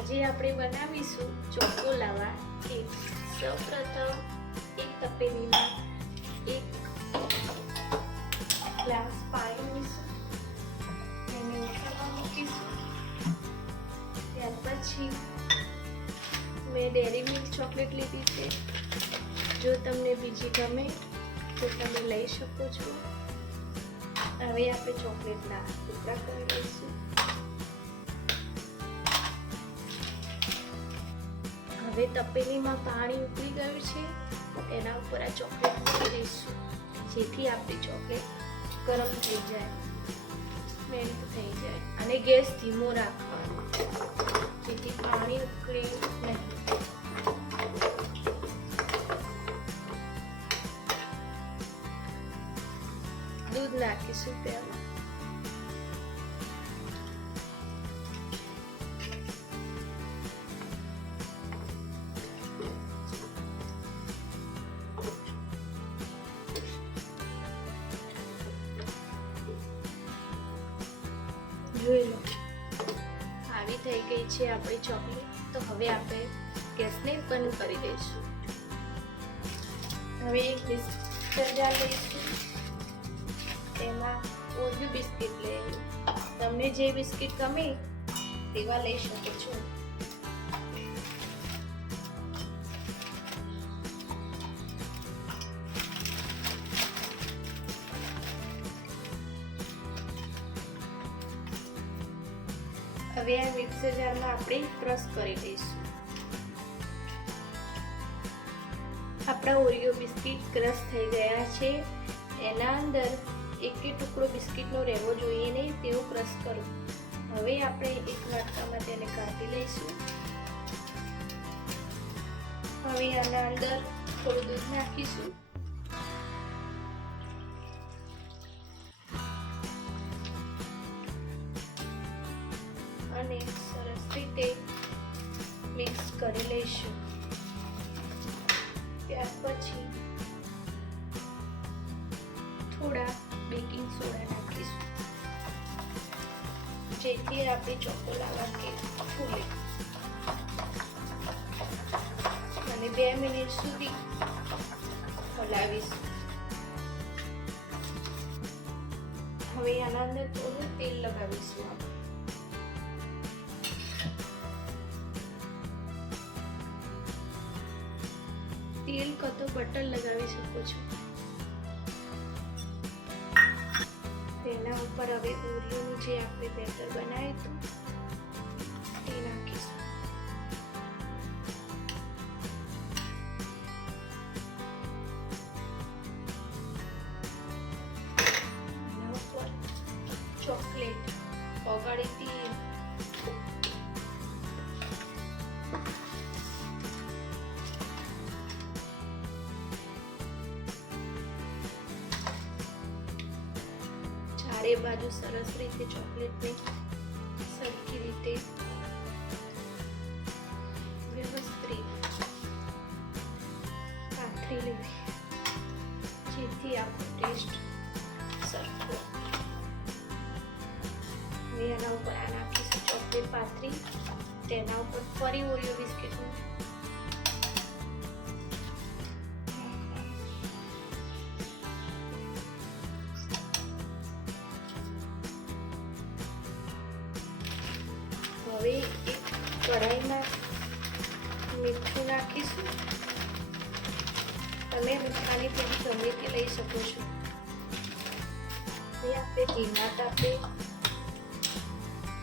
આજે આપણે બનાવીશું ચોકો લાવા કેક. સૌપ્રથમ એક તપેલીમાં 1 ગ્લાસ પાણી લઈશું, એને ઉકળવા મૂકીશું. ત્યાર પછી મેં ડેરી મિલ્ક ચોકલેટ લીધી છે. જો તમને બીજી ગમે તો તમે લઈ શકો છો. હવે આપણે ચોકલેટના ટુકડા કરી લઈશું. હવે તપેલીમાં પાણી ઉકળી ગયું છે, એના ઉપર આ ચોકલેટ મૂકી દઈશું, જેથી આપણી ચોકલેટ ગરમ થઈ જાય, મેલ્ટ થઈ જાય. અને ગેસ ધીમો રાખવાનો, જેથી પાણી ઉકળે નહીં. દૂધ નાખીશું પહેલા. જોઈ લો, આવી થઈ ગઈ છે આપણી ચોકલેટ. તો હવે આપણે ગેસને બંધ કરી દઈશું. હવે એક મિક્સર જાર લઈશું, તેમાં ઓરિયો બિસ્કિટ લઈએ. તમને જે બિસ્કિટ ગમે તેવા લઈ શકો છો. હવે આ મિક્સર જારમાં આપણે ક્રશ કરી દઈશું. આપણા ઓરિયો બિસ્કિટ ક્રશ થઈ ગયા છે. એના અંદર એક ટુકડો બિસ્કિટનો રહેવો જોઈએ ને તેવું ક્રશ કરો. હવે આપણે એક વાટકામાં તેને કાઢી લઈશું. હવે આના અંદર થોડું દૂધ નાખીશું. અને સરસ રીતે મિક્સ કરી લઈશું. ત્યાર પછી થોડા બેકિંગ સોડા નાખીશું, જેથી આપણી ચોકો લાવા કેક ફૂલે. અને 2 મિનિટ સુધી હલાવીશું. હવે આના અંદર થોડું તેલ લગાવીશું. તેલ કાં તો બટર લગાવી શકો છો. તેના ઉપર હવે ઓરિયોનું જે આપણે બેટર બનાવ્યું હતું તે નાખીશું. એના ઉપર ચોકલેટ ઓગાળી હતી ચારે બાજુ સરસ રીતે ચોકલેટને સરખી રીતે વ્યવસ્થિત પાથરી લેવી, જેથી આપણો ટેસ્ટ સરખો. હવે એના ઉપર આ નાખીશું ચોકલેટ પાથરી. તેના ઉપર ફરી ઓરિયો બિસ્કિટ હવે એક કઢાઈમાં મીઠું નાખીશું. તમે મીઠાની પેલી ગમે તે લઈ શકો છો. હવે આપણે ધીમા તાપે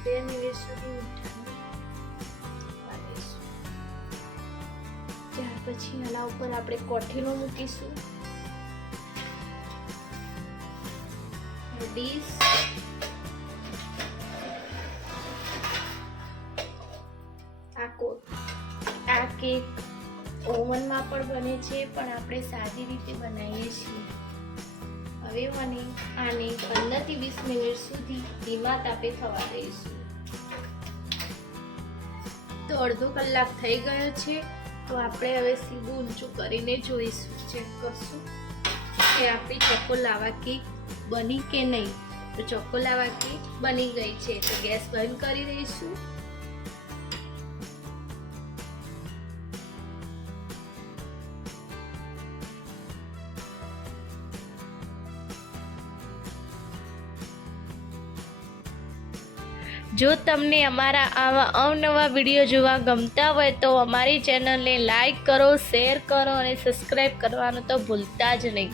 2 મિનિટ સુધી મીઠાને પાડીશું. ત્યાર પછી આના ઉપર આપણે કોઠીનો મૂકીશું. ડીશ આ કેક ઓવનમાં પણ બને છે, પણ આપણે સાદી રીતે બનાવીએ છીએ. હવે આને 15 થી 20 મિનિટ સુધી ધીમા તાપે થવા દઈશું. તો અડધો કલાક થઈ ગયો છે. તો આપણે હવે સીધું ઊંચું કરીને જોઈશું, ચેક કરશું કે આપણી ચોકો લાવા કેક બની કે નહીં. તો ચોકો લાવા કેક બની ગઈ છે. તો ગેસ બંધ કરી દઈશું. જો તમને અમારા આવા અવનવા વિડીયો જોવા ગમતા હોય તો અમારી ચેનલને લાઈક કરો, શેર કરો અને સબસ્ક્રાઈબ કરવાનું તો ભૂલતા જ નહીં.